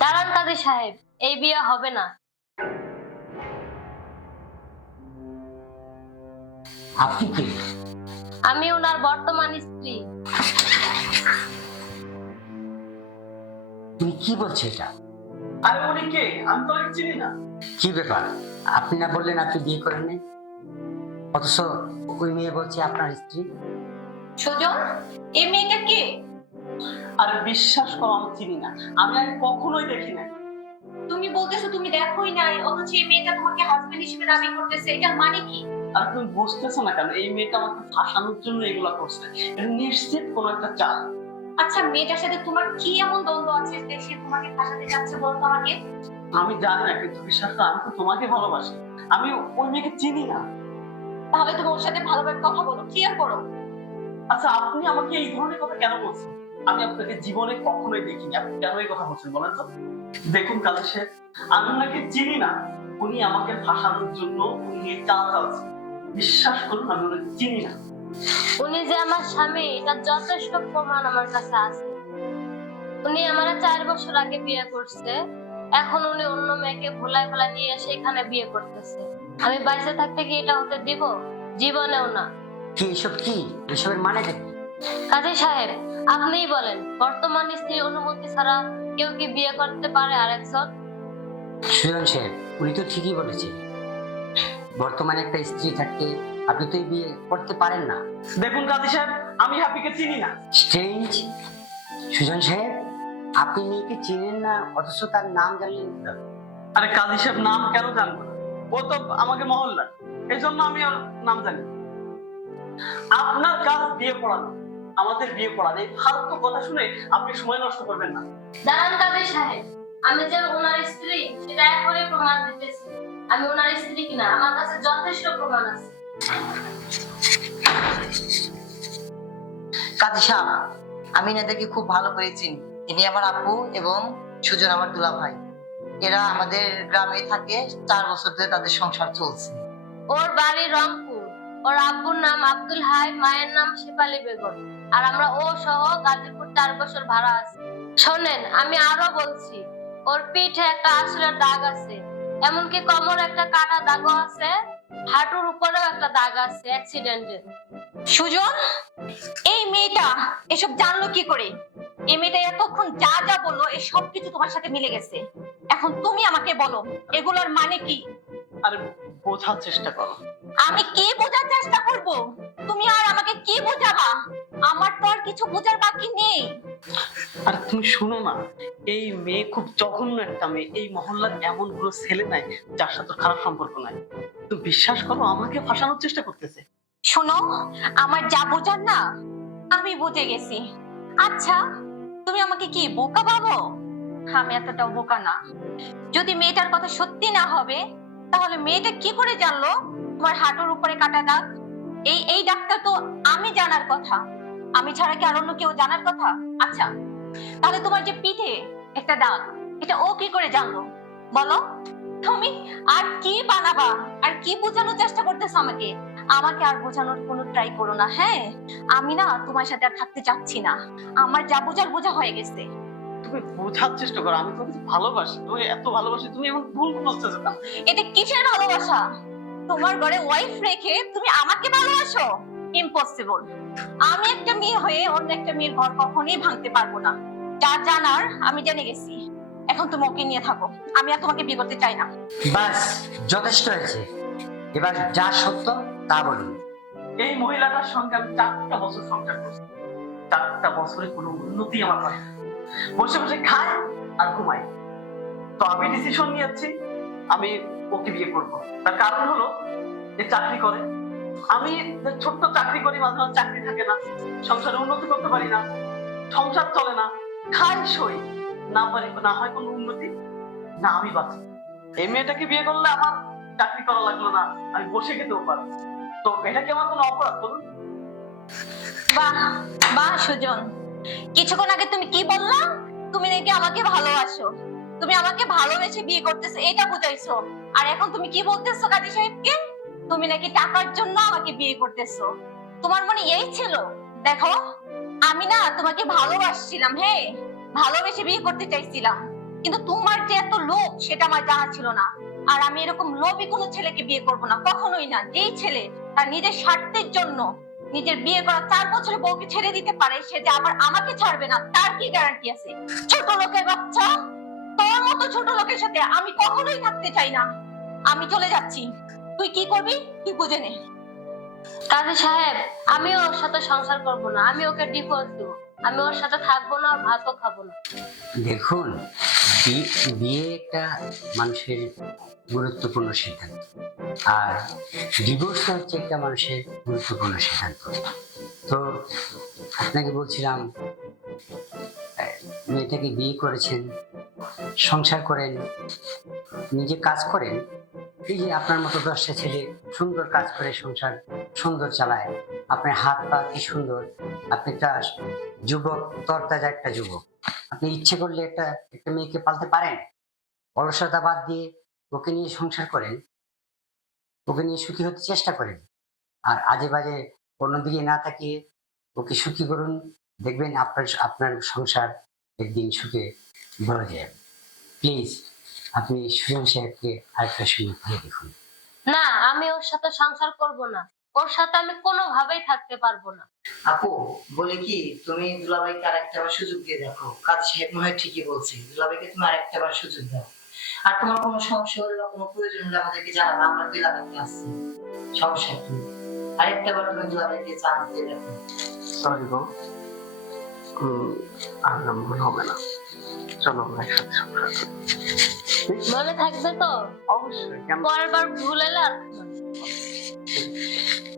দাঁড়ান কাজী সাহেব? এই বিয়ে হবে না। আপনি কি? আমি ওনার বর্তমান স্ত্রী। তুমি কি বলছো এটা? আরে উনি কে? আমি তো চিনি না। কি ব্যাপার? আপনি না বললেন আপনি বিয়ে করেন নাই? অথচ ওই মেয়ে বলছে আপনার স্ত্রী। সুজন এই মেয়েটা কে? আরে বিশ্বাস করো আমি চিনি না। আমি আগে কখনোই দেখি না তুমি বলতেছো তুমি দেখোই নাই অথচ এই মেয়েটা তোমাকে হাজবেন্ড হিসেবে দাবি করতেছে এটার মানে কি? আর তুমি বুঝতেছো না কেন এই মেয়েটা আমাকে ফাঁসানোর জন্য এগুলা করছে। এটা নিশ্চিত কোনো একটা চাল। আচ্ছা মেয়েটার সাথে তোমার কি এমন দ্বন্দ্ব আছে যে সে তোমাকে ফাঁসাতে চাচ্ছে বলতো আমাকে? আমি জানি না কিন্তু বিশ্বাস করো আমি তো তোমাকে ভালোবাসি। আমি ওই মেয়েকে চিনি না। তাহলে তুমি ওর সাথে ভালোভাবে কথা বলো ক্লিয়ার করো? আচ্ছা আপনি আমাকে এই ধরনের কথা কেন বলছেন? আমি আপনাকে জীবনে কখনোই দেখিনি। আপনি কেন এই কথা বলছেন বলেন তো? দেখুন কাজে শেখ আমি ওনাকে চিনি না। উনি আমাকে ফাঁসানোর জন্য উনি এই চাল চালছে বিশ্বাস করুন আমি ওনাকে চিনি না। উনি যে আমার স্বামী এটা যথেষ্ট প্রমাণ আমার কাছে আছে। উনি আমার চার বছর আগে বিয়ে করছে। এখন উনি অন্য মেয়েকে ভোলায় ফেলা নিয়ে এসে এখানে বিয়ে করতেছে। আমি বাইসে থাকতে কি এটা হতে দিব? জীবনেও না। কি এসব কি? এসবের মানে কি? কাজী সাহেব আপনিই বলেন বর্তমান স্ত্রীর অনুমতি ছাড়া কেউ কি বিয়ে করতে পারে আরেকজন? সুজন সাহেব উনি তো ঠিকই বলেছে বর্তমানে একটা স্ত্রী থাকতে আপনি তো বিয়ে করতে পারেন না। দেখুন কাজী সাহেব আমি হ্যাপিকে চিনি না। স্ট্রেঞ্জ সুজন সাহেব আপনি মেয়েকে চেনেন না অথচ তার নাম জানলেন আরে কাজী সাহেব নাম কেন জানব না? ও তো আমাকে মহল্লা এই জন্য আমি ওর নাম জানি। আপনার কাজ বিয়ে পড়ানো আমাদের বিয়ে পড়ানো এই ফালতু কথা শুনে আপনি সময় নষ্ট করবেন না। দাঁড়ান কাজী সাহেব আমি যে ওনার স্ত্রী সেটা এখনই প্রমাণ দিতেছি। আমি ওনার স্ত্রী কিনা আমার কাছে যথেষ্ট প্রমাণ আছে। কাজী সাহেব আমি এনাদেরকে খুব ভালো করে চিনি। ইনি আমার আপু এবং সুজন আমার দুলা ভাই এরা আমাদের গ্রামে থাকে চার বছর ধরে তাদের সংসার চলছে। ওর বাড়ি রংপুর। ওর আব্বুর নাম আব্দুল হাই মায়ের নাম শেফালি বেগম। আর আমরা ও সহ গাজীপুর চার বছর ভাড়া আছি। শোনেন আমি আরও বলছি ওর পিঠে একটা আসলের দাগ আছে। এমনকি কমর একটা কাটা দাগও আছে হাঁটুর উপরেও একটা দাগ আছে অ্যাক্সিডেন্টে সুজন এই মেয়েটা এসব জানলো কি করে? এই মেয়েটা এতক্ষণ যা যা বলল এই সব কিছু তোমার সাথে মিলে গেছে। এখন তুমি আমাকে বলো এগুলোর মানে কি? আরে বোঝার চেষ্টা করো। আমি কি বোঝার চেষ্টা করব? তুমি আর আমাকে কি বোঝাবা? আমার তো আর কিছু বোঝার বাকি নেই। আর তুমি শুনো না এই মেয়ে খুব জঘন্য একটা মেয়ে। এই মহল্লার এমন কোনো ছেলে নাই যার সাথে খারাপ সম্পর্ক নাই। তুমি বিশ্বাস করো আমাকে ফাঁসানোর চেষ্টা করতেছে? শোনো আমার যা বোঝার না আমি বুঝে গেছি। আচ্ছা তুমি আমাকে কি বোকা ভাবো? আমি এতটাও বোকা না। যদি মেয়েটার কথা সত্যি না হবে তাহলে মেয়েটা কি করে জানলো? তোমার হাঁটুর উপরে কাটা দাগ? এই এই ডাক্তার তো আমি জানার কথা। আমি ছাড়া কি আর অন্য কেউ জানার কথা? আচ্ছা তাহলে তোমার যে পিঠে একটা দাগ এটা ও কি করে জানলো? বলো। তুমি আর কি বানাবা? আর কি বোঝানোর চেষ্টা করতেছো আমাকে? আমাকে আর বোঝানোর কোনো ট্রাই করো না হ্যাঁ? আমি না তোমার সাথে আর থাকতে চাচ্ছি না। আমার যা বোঝার বোঝা হয়ে গেছে। তুমি বোঝার চেষ্টা করো আমি তোমাকে ভালোবাসি। তুমি এত ভালোবাসি তুমি এমন ভুল বুঝতেছো না। এটা কিসের ভালোবাসা? তোমার ঘরে ওয়াইফ রেখে তুমি আমাকে ভালোবাসো? ইম্পসিবল আমি একটা মেয়ে হয়ে অন্য একটা মেয়ের ঘর কখনোই ভাঙতে পারব না। যা জানার আমি জেনে গেছি। এখন তুমি ওকে নিয়ে থাকো। আমি আর তোমাকে বিয়ে করতে চাই না। বাস যথেষ্ট হয়েছে। এবার যা সত্য তা বলুন। এই মহিলাটার সঙ্গে আমি চারটা বছর সংসার করছি। চারটা বছরে কোনো উন্নতি আমার হয় না। বসে বসে খাই আর ঘুমাই। তো আমি ডিসিশন নিয়েছি আমি ওকে বিয়ে করব। তার কারণ হলো যে চাকরি করে আমি ছোট্ট চাকরি করি, মাঝে মাঝে চাকরি থাকে না। সংসারে উন্নতি করতে পারি না। সংসার চলে না। খাই, সই। না পারি, না হয় কোনো উন্নতি, না আমি বাঁচি। এই মেয়েটাকে বিয়ে করলে আমার চাকরি করা লাগল না। আমি বসে খেতেও পারব তো এটা কি আমার কোনো অপরাধ, বলুন? বাহ বাহ, সুজন। কিছুক্ষণ আগে তুমি কি বললা? তুমি নাকি আমাকে ভালোবাসো। তুমি আমাকে ভালোবেসে বিয়ে করতেছো, এটা বুঝাইছো। আর এখন তুমি কি বলতেছো, কাজী সাহেবকে? তুমি নাকি টাকার জন্য আমাকে বিয়ে করতেছো? তোমার মনে এই ছিল? দেখো, আমি না তোমাকে ভালোবাসছিলাম হ্যাঁ ভালোবেসে বিয়ে করতে চাইছিলাম। কিন্তু তোমার যে এত লোভ, সেটা আমার জানা ছিল না। আর আমি এরকম লোভী কোনো ছেলেকে বিয়ে করব না, কখনোই না। যেই ছেলে তার নিজের স্বার্থের জন্য নিজের বিয়ে করা চার বছরের বউকে ছেড়ে দিতে পারে, সে যে আবার আমাকে ছাড়বে না, তার কি গ্যারান্টি আছে? ছোট লোকের বাচ্চা, তোর মতো ছোট লোকের সাথে আমি কখনোই থাকতে চাই না। আমি চলে যাচ্ছি। তুই কি করবি? তুই বুঝে নে। কাজী সাহেব আমি ওর সাথে সংসার করব না। আমি ওকে ডিভোর্স দেব। আমি ওর সাথে থাকব না আর ভাতও খাব না। দেখুন বিয়ে একটা মানুষের গুরুত্বপূর্ণ সিদ্ধান্ত। আর ডিভোর্স হচ্ছে একটা মানুষের গুরুত্বপূর্ণ সিদ্ধান্ত। তো আপনাকে বলছিলাম মেয়েটাকে বিয়ে করেছেন সংসার করেন নিজে কাজ করেন এই যে আপনার মতো দশটা ছেলে সুন্দর কাজ করে সংসার সুন্দর চালায়, আপনার হাত পা কি সুন্দর, আপনি একটা যুবক, তরতাজা একটা যুবক। আপনি ইচ্ছে করলে একটা একটা মেয়েকে পালতে পারেন। অলসতা বাদ দিয়ে ওকে নিয়ে সংসার করেন, ওকে নিয়ে সুখী হতে চেষ্টা করেন। আর আজে বাজে অন্যদিকে না তাকিয়ে ওকে সুখী করুন, দেখবেন আপনার আপনার সংসার একদিন সুখে ভরে যায়। প্লিজ। আপনি সুজন সাহেবকে আরেকটা সুযোগ দিয়ে দেখুন। না আমি ওর সাথে সংসার করব না। ওর সাথে আমি কোনোভাবেই থাকতে পারব না। আপু বলে কি তুমি দুলাভাইকে আর একটা বার সুযোগ দিয়ে দেখো। কাজী সাহেব মনে হয় ঠিকই বলছে। দুলাভাইকে তুমি আর একটা বার সুযোগ দাও। আর তোমার কোনো সমস্যা হলে বা কোনো প্রয়োজন হলে আমাদেরকে জানাবে। আমরা দুলাভাইকে আসছি। সমস্যা কি? আর একটা বার তুমি দুলাভাইকে চান্স দিয়ে দেখো। সরি গো আর না ভুল হবে না। চলো আমরা একসাথে সংসার করি। মনে থাকবে তো? অবশ্যই পরের বার ভুল